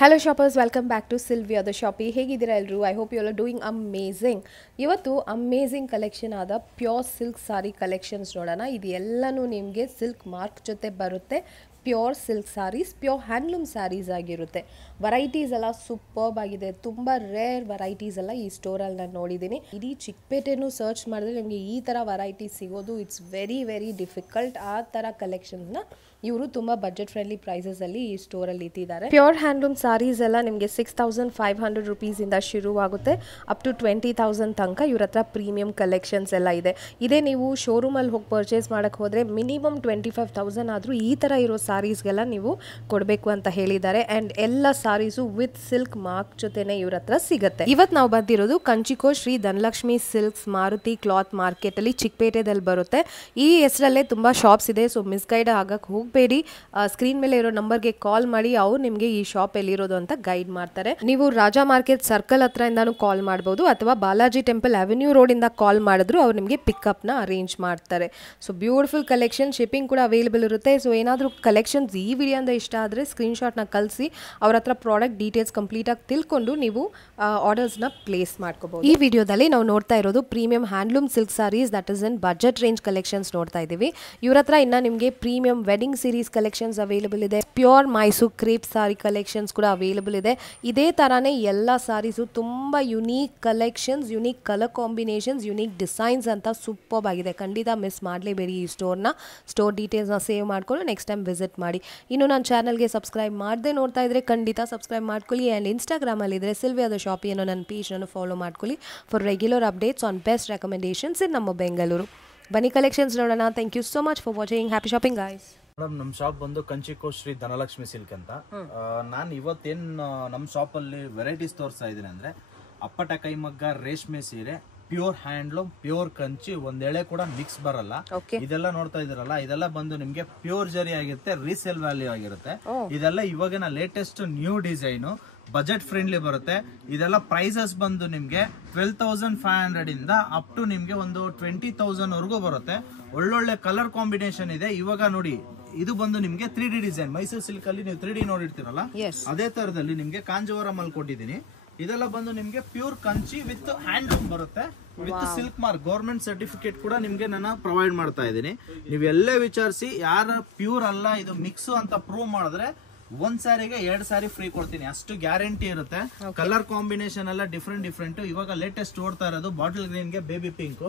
Hello shoppers, welcome back to Sylvia the Shoppy. ಹೇಗಿದ್ದೀರಾ ಎಲ್ಲರೂ? I hope you all are doing amazing. ಇವತ್ತು amazing collection ಆದ pure silk sari collections ನೋಡೋಣ. ಇದು ಎಲ್ಲನೂ ನಿಮಗೆ ಸಿಲ್ಕ್ ಮಾರ್ಕ್ ಜೊತೆ ಬರುತ್ತೆ. Pure silk saris, pure handloom saris ಆಗಿರುತ್ತೆ. ವೆರೈಟೀಸ್ ಎಲ್ಲ ಸೂಪರ್ಬ್ ಆಗಿದೆ. ತುಂಬ ರೇರ್ ವೆರೈಟೀಸ್ ಎಲ್ಲ ಈ ಸ್ಟೋರಲ್ಲಿ ನಾನು ನೋಡಿದ್ದೀನಿ. ಇಡೀ ಚಿಕ್ಕಪೇಟೆನೂ ಸರ್ಚ್ ಮಾಡಿದ್ರೆ ನಿಮಗೆ ಈ ಥರ ವೆರೈಟೀಸ್ ಸಿಗೋದು ಇಟ್ಸ್ ವೆರಿ ವೆರಿ ಡಿಫಿಕಲ್ಟ್. ಆ ಥರ ಕಲೆಕ್ಷನ್ಸ್ನ ಇವರು ತುಂಬ ಬಜೆಟ್ ಫ್ರೆಂಡ್ಲಿ ಪ್ರೈಸಸಲ್ಲಿ ಈ ಸ್ಟೋರಲ್ಲಿ ಇಟ್ಟಿದ್ದಾರೆ. ಪ್ಯೂರ್ ಹ್ಯಾಂಡ್ಲೂಮ್ ಸಾರೀಸ್ ಎಲ್ಲ ನಿಮಗೆ 6500 ರುಪೀಸಿಂದ ಶುರುವಾಗುತ್ತೆ ಅಪ್ ಟು 20,000 ತನಕ ಇವ್ರ ಹತ್ರ ಪ್ರೀಮಿಯಂ ಕಲೆಕ್ಷನ್ಸ್ ಎಲ್ಲ ಇದೆ. ಇದೇ ನೀವು ಶೋರೂಮಲ್ಲಿ ಹೋಗಿ ಪರ್ಚೇಸ್ ಮಾಡೋಕ್ಕೆ ಹೋದರೆ ಮಿನಿಮಮ್ 25,000 ಆದರೂ ಈ ಥರ ಇರೋ ಸಾರೀಸ್ಗೆಲ್ಲ ನೀವು ಕೊಡಬೇಕು ಅಂತ ಹೇಳಿದ್ದಾರೆ. ಆ್ಯಂಡ್ ಎಲ್ಲ ಸಾರೀಸು ವಿತ್ ಸಿಲ್ಕ್ ಮಾರ್ಕ್ ಜೊತೆನೆ ಇವ್ರ ಹತ್ರ ಸಿಗುತ್ತೆ. ಇವತ್ತು ನಾವು ಬಂದಿರೋದು ಕಂಚಿಕೋ ಶ್ರೀ ಧನಲಕ್ಷ್ಮಿ ಸಿಲ್ಕ್ಸ್ ಮಾರುತಿ ಕ್ಲಾತ್ ಮಾರ್ಕೆಟಲ್ಲಿ ಚಿಕ್ಕಪೇಟೆದಲ್ಲಿ ಬರುತ್ತೆ. ಈ ಹೆಸರಲ್ಲೇ ತುಂಬ ಶಾಪ್ಸ್ ಇದೆ. ಸೊ ಮಿಸ್ಗೈಡ್ ಆಗಕ್ಕೆ ಹೋಗಬೇಡಿ. ಸ್ಕ್ರೀನ್ ಮೇಲೆ ಇರೋ ನಂಬರ್ಗೆ ಕಾಲ್ ಮಾಡಿ, ಅವ್ರು ನಿಮಗೆ ಈ ಶಾಪ್ ಎಲ್ಲಿರೋದು ಅಂತ ಗೈಡ್ ಮಾಡ್ತಾರೆ. ನೀವು ರಾಜಾ ಮಾರ್ಕೆಟ್ ಸರ್ಕಲ್ ಹತ್ರದಿಂದಾನು ಕಾಲ್ ಮಾಡ್ಬೋದು ಅಥವಾ ಬಾಲಾಜಿ ಟೆಂಪಲ್ ಅವೆನ್ಯೂ ರೋಡಿಂದ ಕಾಲ್ ಮಾಡಿದ್ರು ಅವ್ರು ನಿಮಗೆ ಪಿಕಪ್ನ ಅರೇಂಜ್ ಮಾಡ್ತಾರೆ. ಸೊ ಬ್ಯೂಟಿಫುಲ್ ಕಲೆಕ್ಷನ್, ಶಿಪ್ಪಿಂಗ್ ಕೂಡ ಅವೈಲೇಬಲ್ ಇರುತ್ತೆ. ಸೊ ಏನಾದರೂ ಕಲೆಕ್ಷನ್ಸ್ ಈ ವಿಡಿಯೋಯಿಂದ ಇಷ್ಟ ಆದರೆ ಸ್ಕ್ರೀನ್ಶಾಟ್ನ ಕಳಿಸಿ ಅವ್ರ ಹತ್ರ ಪ್ರಾಡಕ್ಟ್ ಡೀಟೇಲ್ಸ್ ಕಂಪ್ಲೀಟಾಗಿ ತಿಳ್ಕೊಂಡು ನೀವು ಆರ್ಡರ್ಸ್ನ ಪ್ಲೇಸ್ ಮಾಡ್ಕೋಬಹುದು. ಈ ವಿಡಿಯೋದಲ್ಲಿ ನಾವು ನೋಡ್ತಾ ಇರೋದು premium handloom silk saris, that is in budget range collections ನೋಡ್ತಾ ಇದ್ದೀವಿ. ಇವ್ರ ಹತ್ರ ಇನ್ನು ನಿಮಗೆ premium wedding series collections available ಇದೆ. Pure Mysuru crepe sari collections ಕೂಡ ಅವೈಲೇಬಲ್ ಇದೆ. ಇದೇ ಥರನೇ ಎಲ್ಲ ಸಾರೀಸು ತುಂಬ unique collections, unique colour combinations, unique designs ಅಂತ ಸೂಪರ್ಬ್ ಆಗಿದೆ. ಖಂಡಿತ ಮಿಸ್ ಮಾಡಲೇಬೇಡಿ ಈ ಸ್ಟೋರ್ನ. ಸ್ಟೋರ್ ಡೀಟೇಲ್ಸ್ನ ಸೇವ್ ಮಾಡಿಕೊಂಡು ನೆಕ್ಸ್ಟ್ ಟೈಮ್ ವಿಸಿಟ್ ಮಾಡಿ. ಇನ್ನು ನನ್ನ ಚಾನಲ್ಗೆ ಸಬ್ಸ್ಕ್ರೈಬ್ ಮಾಡದೆ ನೋಡ್ತಾ ಇದ್ರೆ ಖಂಡಿತ ಸಬ್ಸ್ಕ್ರೈಬ್ ಮಾಡ್ಕೊಳ್ಳಿ. ಆ್ಯಂಡ್ ಇನ್ಸ್ಟಾಗ್ರಾಮಲ್ಲಿದ್ದರೆ ಸಿಲ್ವಿಯಾ ದ ಶಾಪಿ ಅನ್ನೋ ನನ್ನ ಪೇಜ್ನನ್ನು ಫಾಲೋ ಮಾಡ್ಕೊಳ್ಳಿ for regular updates on best recommendations in ನಮ್ಮ ಬೆಂಗಳೂರು. ಬನ್ನಿ ಕಲೆಕ್ಷನ್ಸ್ ನೋಡೋಣ. Thank you so much for watching. Happy shopping guys. Madam, ನಮ್ಮ ಶಾಪ್ ಬಂದು ಕಂಚಿಕೋ ಶ್ರೀ ಧನಲಕ್ಷ್ಮಿ ಸಿಲ್ಕ್ ಅಂತ. ನಾನು ಇವತ್ತೇನ್ ನಮ್ಮ ಶಾಪ್ ಅಲ್ಲಿ ವೆರೈಟೀಸ್ ತೋರಿಸ್ತಾ ಇದ್ದೀನಿ ಅಂದ್ರೆ ಅಪ್ಪಟ ಕೈಮಗ್ಗ ರೇಷ್ಮೆ ಸೀರೆ, ಪ್ಯೂರ್ ಹ್ಯಾಂಡ್ಲೂಮ್, ಪ್ಯೂರ್ ಕಂಚಿ, ಒಂದೆಳೆ ಕೂಡ ಮಿಕ್ಸ್ ಬರಲ್ಲ. ಇದೆಲ್ಲ ನೋಡ್ತಾ ಇದ್ರಲ್ಲ, ಇದೆಲ್ಲ ಬಂದು ನಿಮ್ಗೆ ಪ್ಯೂರ್ ಜರಿ ಆಗಿರುತ್ತೆ, ರೀಸೇಲ್ ವ್ಯಾಲ್ಯೂ ಆಗಿರುತ್ತೆ. ಇದೆಲ್ಲ ಇವಾಗಿನ latest new design, budget friendly ಬರುತ್ತೆ. ಇದೆಲ್ಲ ಪ್ರೈಸಸ್ ಬಂದು ನಿಮ್ಗೆ 12,500 ಇಂದ ಅಪ್ ಟು ನಿಮ್ಗೆ ಒಂದು 20,000 ವರೆಗೂ ಬರುತ್ತೆ. ಒಳ್ಳೊಳ್ಳೆ ಕಲರ್ ಕಾಂಬಿನೇಷನ್ ಇದೆ. ಇವಾಗ ನೋಡಿ, ಇದು ಬಂದು ನಿಮ್ಗೆ 3D ಡಿಸೈನ್. ಮೈಸೂರು ಸಿಲ್ಕ್ ಅಲ್ಲಿ ನೀವು 3D ನೋಡಿರ್ತೀರಲ್ಲ, ಅದೇ ತರದಲ್ಲಿ ನಿಮ್ಗೆ ಕಾಂಜೀವರಂ ಅಲ್ಲಿ ಕೊಟ್ಟಿದ್ದೀನಿ. ಇದೆಲ್ಲ ಬಂದು ನಿಮ್ಗೆ ಪ್ಯೂರ್ ಕಂಚಿ ವಿತ್ ಹ್ಯಾಂಡ್ಲೂಮ್ ಬರುತ್ತೆ, with silk mark. Government certificate ಕೂಡ ನಿಮ್ಗೆ ನಾನು ಪ್ರೊವೈಡ್ ಮಾಡ್ತಾ ಇದ್ದೀನಿ. ನೀವೆಲ್ಲೇ ವಿಚಾರಿಸಿ, ಯಾರ ಪ್ಯೂರ್ ಅಲ್ಲ ಇದು ಮಿಕ್ಸ್ ಅಂತ ಪ್ರೂವ್ ಮಾಡಿದ್ರೆ ಒಂದ್ ಸ್ಯಾರಿಗೆ 2 ಸ್ಯಾರಿ ಫ್ರೀ ಕೊಡ್ತೀನಿ, ಅಷ್ಟು ಗ್ಯಾರಂಟಿ ಇರುತ್ತೆ. ಕಲರ್ ಕಾಂಬಿನೇಷನ್ ಎಲ್ಲ ಡಿಫ್ರೆಂಟ್. ಇವಾಗ ಲೇಟೆಸ್ಟ್ ಓಡ್ತಾ ಇರೋದು ಬಾಟಲ್ ಗ್ರೀನ್ ಗೆ ಬೇಬಿ ಪಿಂಕ್,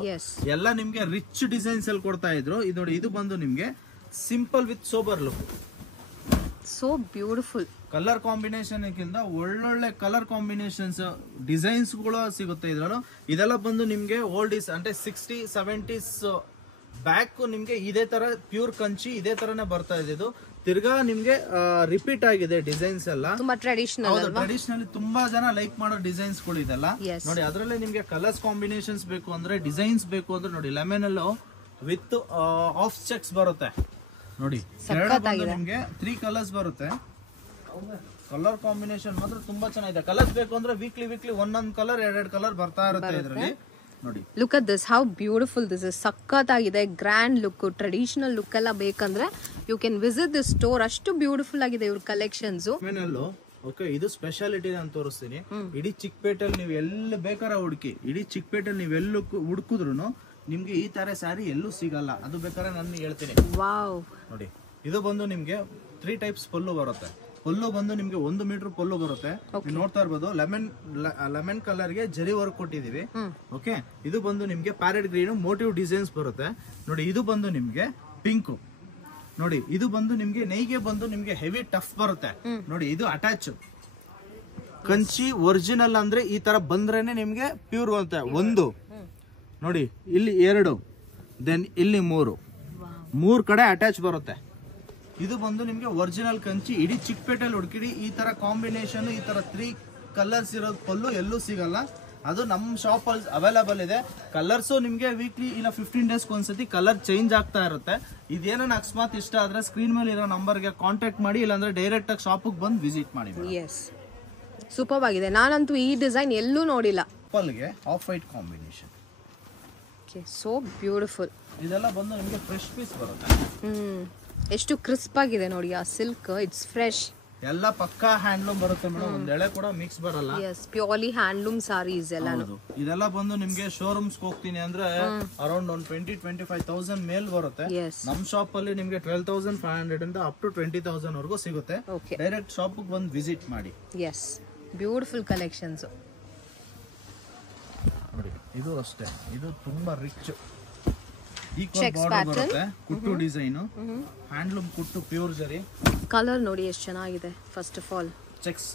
ಎಲ್ಲ ನಿಮ್ಗೆ ರಿಚ್ ಡಿಸೈನ್ಸ್ ಅಲ್ಲಿ ಕೊಡ್ತಾ ಇದ್ರು. ಇದು ನೋಡಿ, ಇದು ಬಂದು ನಿಮ್ಗೆ simple with sober look. So beautiful colour combination ಒಳ್ಳೊಳ್ಳೆ ಕಲರ್ ಕಾಂಬಿನೇಷನ್ಸ್, ಡಿಸೈನ್ಸ್ ಗಳು ಸಿಗುತ್ತೆ ಇದ್ರಲ್ಲೂ. ಇದೆಲ್ಲ ಬಂದು ನಿಮ್ಗೆ ಓಲ್ಡ್ ಇಸ್ ಅಂದ್ರೆ 60, 70s ಬ್ಯಾಕ್ ನಿಮ್ಗೆ ಇದೇ ತರ ಪ್ಯೂರ್ ಕಂಚಿ ಇದೇ ತರನೇ ಬರ್ತಾ ಇದೆ. ಇದು ತಿರ್ಗಾ ನಿಮ್ಗೆ ರಿಪೀಟ್ ಆಗಿದೆ ಡಿಸೈನ್ಸ್ ಎಲ್ಲ. ಟ್ರೆಡಿಷನಲ್ ತುಂಬಾ ಜನ ಲೈಕ್ ಮಾಡೋ ಡಿಸೈನ್ಸ್ ಗಳು ಇದೆಲ್ಲ ನೋಡಿ. ಅದರಲ್ಲೇ ನಿಮ್ಗೆ ಕಲರ್ಸ್ ಕಾಂಬಿನೇಷನ್ಸ್ ಬೇಕು ಅಂದ್ರೆ, ಡಿಸೈನ್ಸ್ ಬೇಕು ಅಂದ್ರೆ ನೋಡಿ, ಲೆಮನ್ ಅಲ್ಲೂ ವಿತ್ ಆಫ್ ಚೆಕ್ಸ್ ಬರುತ್ತೆ ನೋಡಿ. ನಿಮ್ಗೆ 3 ಕಲರ್ಸ್ ಬರುತ್ತೆ. ಕಲರ್ ಕಾಂಬಿನೇಷನ್ ಮಾತ್ರ ತುಂಬಾ ಚೆನ್ನಾಗಿದೆ. ಕಲರ್ಸ್ ಬೇಕು ಅಂದ್ರೆ ವೀಕ್ಲಿ ಒಂದೊಂದು ಕಲರ್ 2 ಕಲರ್ ಬರ್ತಾ ಇರುತ್ತೆ ಇದರಲ್ಲಿ ನೋಡಿ. Look at this, how beautiful this is. ಸಖತ್ತಾಗಿದೆ, ಗ್ರ್ಯಾಂಡ್ ಲುಕ್, ಟ್ರೆಡಿಷನಲ್ ಲುಕ್ ಎಲ್ಲ ಬೇಕಂದ್ರೆ you can visit this store. ಅಷ್ಟು ಬ್ಯೂಟಿಫುಲ್ ಆಗಿದೆ ಇವ್ರ ಕಲೆಕ್ಷನ್ಸ್. ಓಕೆ, ಇದು ಸ್ಪೆಷಾಲಿಟಿ ನಾನು ತೋರಿಸ್ತೀನಿ. ಇಡೀ ಚಿಕ್ಕಪೇಟೆಲ್ ನೀವು ಎಲ್ಲ ಬೇಕಾದ್ರೆ ಹುಡುಕಿ, ಇಡೀ ಚಿಕ್ಕಪೇಟೆಲ್ ನೀವು ಎಲ್ಲ ಹುಡುಕಿದ್ರು ನಿಮ್ಗೆ ಈ ತರ ಸ್ಯಾರಿ ಎಲ್ಲೂ ಸಿಗಲ್ಲ. ಅದು ಬೇಕಾದ್ರೆ ನಾನು ಹೇಳ್ತೀನಿ. ವಾವ್, ನೋಡಿ, ಇದು ಬಂದು ನಿಮ್ಗೆ 3 ಟೈಪ್ಸ್ ಪಲ್ಲು ಬರುತ್ತೆ. ಪಲ್ಲು ಬಂದು ನಿಮ್ಗೆ 1 ಮೀಟರ್ ಪಲ್ಲು ಬರುತ್ತೆ. ನೋಡ್ತಾ ಇರ್ಬೋದು, ಲೆಮನ್ ಕಲರ್ ಗೆ ಜರಿ ವರ್ಕ್ ಕೊಟ್ಟಿದೀವಿ. ಓಕೆ, ಇದು ಬಂದು ನಿಮ್ಗೆ ಪ್ಯಾರೆಟ್ ಗ್ರೀನ್ ಮೋಟಿವ್ ಡಿಸೈನ್ಸ್ ಬರುತ್ತೆ ನೋಡಿ. ಇದು ಬಂದು ನಿಮ್ಗೆ ಪಿಂಕ್ ನೋಡಿ. ಇದು ಬಂದು ನಿಮ್ಗೆ ನೈಗೆ ಬಂದು ನಿಮ್ಗೆ ಹೆವಿ ಟಫ್ ಬರುತ್ತೆ ನೋಡಿ. ಇದು ಅಟ್ಯಾಚ್ ಕಂಚಿ ಒರಿಜಿನಲ್ ಅಂದ್ರೆ ಈ ತರ ಬಂದ್ರೇನೆ ನಿಮ್ಗೆ ಪ್ಯೂರ್ ಬರುತ್ತೆ. 1 ನೋಡಿ, ಇಲ್ಲಿ 2, ದೆನ್ ಇಲ್ಲಿ 3 ಕಡೆ ಅಟ್ಯಾಚ್ ಬರುತ್ತೆ. ಇದು ಬಂದು ನಿಮ್ಗೆ ಒರಿಜಿನಲ್ ಕಂಚಿ. ಇಡೀ ಚಿಕ್ಕಪೇಟೆಯಲ್ಲಿ ಹುಡುಕಿಡಿ ಈ ತರ ಕಾಂಬಿನೇಷನ್, ಈ ತರ 3 ಕಲರ್ಸ್ ಇರೋದು ಪಲ್ಲು ಎಲ್ಲೂ ಸಿಗಲ್ಲ. ಅದು ನಮ್ಮ ಶಾಪ್ ಅಲ್ಲಿ ಅವೈಲೇಬಲ್ ಇದೆ. ಕಲರ್ಸು ನಿಮ್ಗೆ ವೀಕ್ಲಿ ಇಲ್ಲ 15 ಡೇಸ್ ಒಂದ್ಸತಿ ಕಲರ್ ಚೇಂಜ್ ಆಗ್ತಾ ಇರುತ್ತೆ. ಇದೇನೋ ಅಕಸ್ಮಾತ್ ಇಷ್ಟ ಆದ್ರೆ ಸ್ಕ್ರೀನ್ ಮೇಲೆ ಇರೋ ನಂಬರ್ಗೆ ಕಾಂಟ್ಯಾಕ್ಟ್ ಮಾಡಿ, ಇಲ್ಲಾಂದ್ರೆ ಡೈರೆಕ್ಟ್ ಆಗಿ ಶಾಪಿಗೆ ಬಂದು ವಿಸಿಟ್ ಮಾಡಿ. ಸೂಪರ್ ಆಗಿದೆ. ನಾನಂತೂ ಈ ಡಿಸೈನ್ ಎಲ್ಲೂ ನೋಡಿಲ್ಲ. ಪಲ್ಗೆ off white combination. So beautiful. ಇದೆಲ್ಲ ಬಂದು ನಿಮ್ಗೆ ಫ್ರೆಶ್ ಪೀಸ್ ಬರುತ್ತೆ. ಎಷ್ಟು ಕ್ರಿಸ್ಪ್ ಆಗಿದೆ ನೋಡಿ ಆ ಸಿಲ್ಕ್. It's fresh. ಎಲ್ಲ ಪಕ್ಕಾ ಹ್ಯಾಂಡ್ಲೂಮ್ ಬರುತ್ತೆ ಮೇಡಮ್, ಒಂದ್ ಎಳೆ ಕೂಡ ಮಿಕ್ಸ್ ಬರಲ್ಲ. ಎಸ್, ಪ್ಯೂರ್ಲಿ ಹ್ಯಾಂಡ್ಲೂಮ್ ಸಾರೀಸ್ ಎಲ್ಲ. ಇದೆಲ್ಲ ಬಂದು ನಿಮ್ಗೆ ಶೋರೂಮ್ಸ್ ಹೋಗ್ತೀನಿ ಅಂದ್ರೆ ಅರೌಂಡ್ ಒಂದು 20-25,000 ಮೇಲ್ ಬರುತ್ತೆ. ನಮ್ ಶಾಪ್ ಅಲ್ಲಿ ನಿಮ್ಗೆ 12,500 ಇಂದ ಅಪ್ ಟು 20,000 ವರೆಗೂ ಸಿಗುತ್ತೆ. ಡೈರೆಕ್ಟ್ ಶಾಪ್ ಬಂದು ವಿಸಿಟ್ ಮಾಡಿ. ಎಸ್, ಬ್ಯೂಟಿಫುಲ್ ಕಲೆಕ್ಷನ್ಸ್ ನೋಡಿ. ಇದು ಅಷ್ಟೇ, ಇದು ತುಂಬಾ ರಿಚ್ ಈಕ್ವಲ್ ಬಾರ್ಡರ್ ಬರುತ್ತೆ, ಕುಟ್ಟು ಡಿಸೈನ್, ಹ್ಯಾಂಡ್ಲೂಮ್ ಕುಟ್ಟು, ಪ್ಯೂರ್ ಜರಿ. ಕಲರ್ ನೋಡಿ ಎಷ್ಟು ಚೆನ್ನಾಗಿದೆ. First of all checks,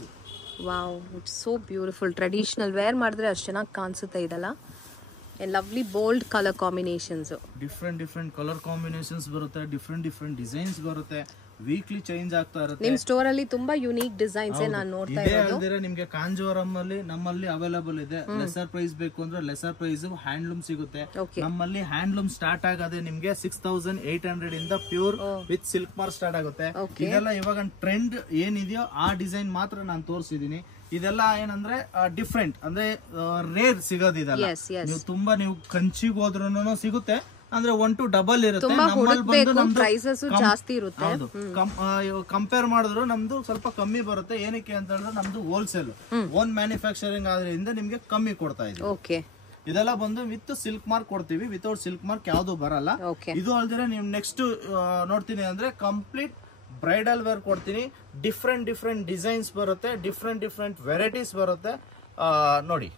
wow, it's so beautiful. Traditional wear ಮಾಡಿದ್ರೆ ಅಷ್ಟು ಚೆನ್ನಾಗಿ ಕಾಣಿಸುತ್ತೆ ಇದೆಲ್ಲ. Lovely bold colour combinations, different colour combinations ಬರುತ್ತೆ, ಡಿಫ್ರೆಂಟ್ ಡಿಸೈನ್ಸ್ ಬರುತ್ತೆ. ವೀಕ್ಲಿ ಚೇಂಜ್ ಆಗ್ತಾ ಇರುತ್ತೆ. ನಿಮ್ ಸ್ಟೋರ್ ಅಲ್ಲಿ ತುಂಬಾ ಯುನೀಕ್ ಡಿಸೈನ್ಸ್ ನಾನು ನೋಡ್ತಾ ಇರೋದು. ನಿಮ್ಗೆ ಕಾಂಜೀವರಂ ಅಲ್ಲಿ ನಮ್ಮಲ್ಲಿ ಅವೈಲೇಬಲ್ ಇದೆ. ಲೆಸರ್ ಪ್ರೈಸ್ ಬೇಕು ಅಂದ್ರೆ ಲೆಸರ್ ಪ್ರೈಸ್ ಹ್ಯಾಂಡ್ಲೂಮ್ ಸಿಗುತ್ತೆ. ನಮ್ಮಲ್ಲಿ ಹ್ಯಾಂಡ್ಲೂಮ್ ಸ್ಟಾರ್ಟ್ ಆಗದೆ ನಿಮ್ಗೆ 6,800 ಇಂದ pure with silk mark start ಆಗುತ್ತೆ. ಇದೆಲ್ಲ ಇವಾಗ ಟ್ರೆಂಡ್ ಏನಿದೆಯೋ ಆ ಡಿಸೈನ್ ಮಾತ್ರ ನಾನು ತೋರಿಸಿದೀನಿ. ಇದೆಲ್ಲ ಏನಂದ್ರೆ ಡಿಫ್ರೆಂಟ್ ಅಂದ್ರೆ ರೇರ್ ಸಿಗೋದು. ಇದೆಲ್ಲ ನೀವು ಕಂಚಿಗೆ ಹೋದ್ರೂ ಸಿಗುತ್ತೆ, ಅಂದ್ರೆ 1 to double ಇರುತ್ತೆ. ಕಂಪೇರ್ ಮಾಡಿದ್ರು ನಮ್ದು ಸ್ವಲ್ಪ ಕಮ್ಮಿ ಬರುತ್ತೆ. ಏನಕ್ಕೆ ಅಂತ ಹೇಳಿದ್ರೆ ನಮ್ದು ಹೋಲ್ಸೇಲ್ ಓನ್ ಮ್ಯಾನುಫ್ಯಾಕ್ಚರಿಂಗ್ ಆದ್ರಿಂದ ನಿಮ್ಗೆ ಕಮ್ಮಿ ಕೊಡ್ತಾ ಇದ್ದೀವಿ. ಇದೆಲ್ಲ ಬಂದು ವಿತ್ ಸಿಲ್ಕ್ ಮಾರ್ಕ್ ಕೊಡ್ತೀವಿ, ವಿತೌಟ್ ಸಿಲ್ಕ್ ಮಾರ್ಕ್ ಯಾವ್ದು ಬರಲ್ಲ. ಇದು ಅಲ್ದಿರ ನೀವು ನೆಕ್ಸ್ಟ್ ನೋಡ್ತೀನಿ ಅಂದ್ರೆ ಕಂಪ್ಲೀಟ್ ಬ್ರೈಡಲ್ ವೇರ್ ಕೊಡ್ತೀನಿ. ಡಿಫ್ರೆಂಟ್ ಡಿಸೈನ್ಸ್ ಬರುತ್ತೆ, ಡಿಫ್ರೆಂಟ್ ವೆರೈಟೀಸ್ ಬರುತ್ತೆ ನೋಡಿ.